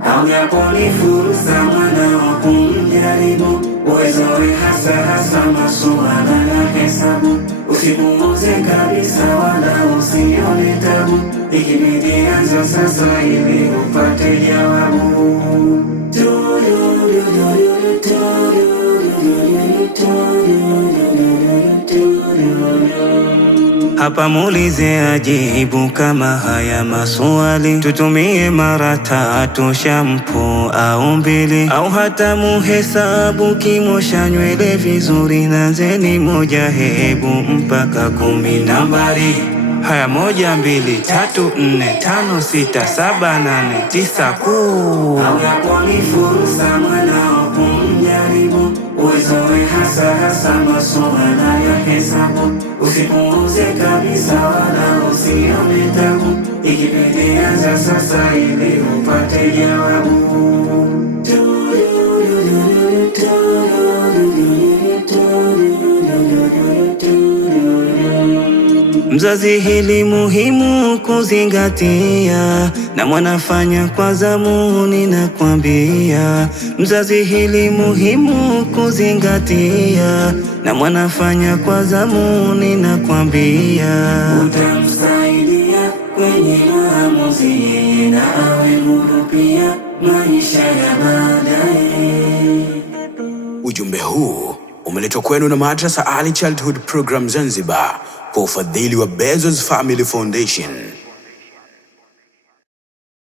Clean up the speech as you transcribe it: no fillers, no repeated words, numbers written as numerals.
Hapo ni fursa mwanao kumjaribu, uwezoe hasa masuala ya hesabu. Usipuuze kabisa wala usione tabu, ikibidi anza sasa ili upate jawabu. Hapa muulize ajibu kama haya maswali. Tutumie mara 3 shampoo au 2, au hata muhesabu kimosha nywele vizuri. Nanzeni 1 hebu mpaka 10 nambari. Haya 1 2 3 4 5 6 7 8 9 10. Hapo ni fursa mwanao kumjaribu, uwezoe hasa masuala ya hesabu. Usipuuze kabisa wala usione tabu, ikibidi anza sasa ili upate jawabu. Mzazi, hili muhimu kuzingatia, na mwanafanya kwa zamu ninakwambia. Mzazi, hili muhimu kuzingatia, na mwanafanya kwa zamu ninakwambia. Utamsaidia kwenye maamuzi yeye, na awe huru pia maisha ya baadaye. Ujumbe huu umeletwa kwenu na Madrasa Early Childhood Program Zanzibar kwa ufadhili wa Bezos Family Foundation.